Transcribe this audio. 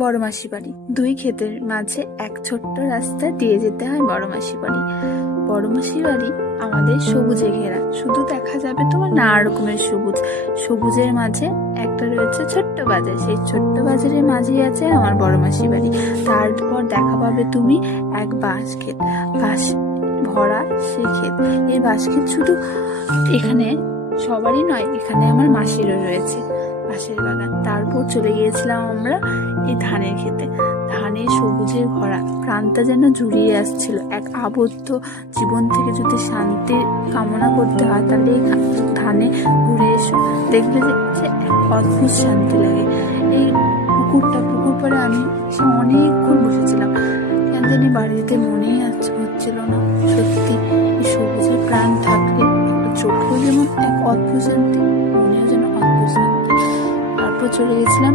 বড় মাসি বাড়ি। দুই ক্ষেতের মাঝে এক ছোট্ট রাস্তা দিয়ে যেতে হয় বড় মাসি বাড়ি। বড় মাসি বাড়ি আমাদের সবুজে ঘেরা, শুধু দেখা যাবে তোমার নানা রকমের সবুজ। সবুজের মাঝে একটা রয়েছে ছোট্ট বাজার, সেই ছোট্ট বাজারের মাঝেই আছে আমার বড় মাসি বাড়ি। তারপর দেখা পাবে তুমি এক বাঁশ ক্ষেত, বাঁশ ভরা সেই ক্ষেত। এই বাঁশ ক্ষেত শুধু এখানে সবারই নয়, এখানে আমার মাসিরও রয়েছে বাঁশের বাগান। তারপর চলে গিয়েছিলাম আমরা এই ধানের খেতে। ধানের সবুজের ভরা, প্রাণটা যেন জুড়িয়ে আসছিল। এক আবদ্ধ জীবন থেকে যদি শান্তি কামনা করতে হয়, তাহলে এই ধানে ঘুরে এসো, দেখবে যে এক অদ্ভুত শান্তি লাগে। এই পুকুর পাড়ে আমি অনেকক্ষণ বসেছিলাম, কেন জানি বাড়ি যেতে মনেই হচ্ছিল না। সত্যি এই সবুজের প্রাণ থাকলে চোখেও যেমন এক অদ্ভুত শান্তি, মনেও যেন অদ্ভুত শান্তি। তারপর চলে গেছিলাম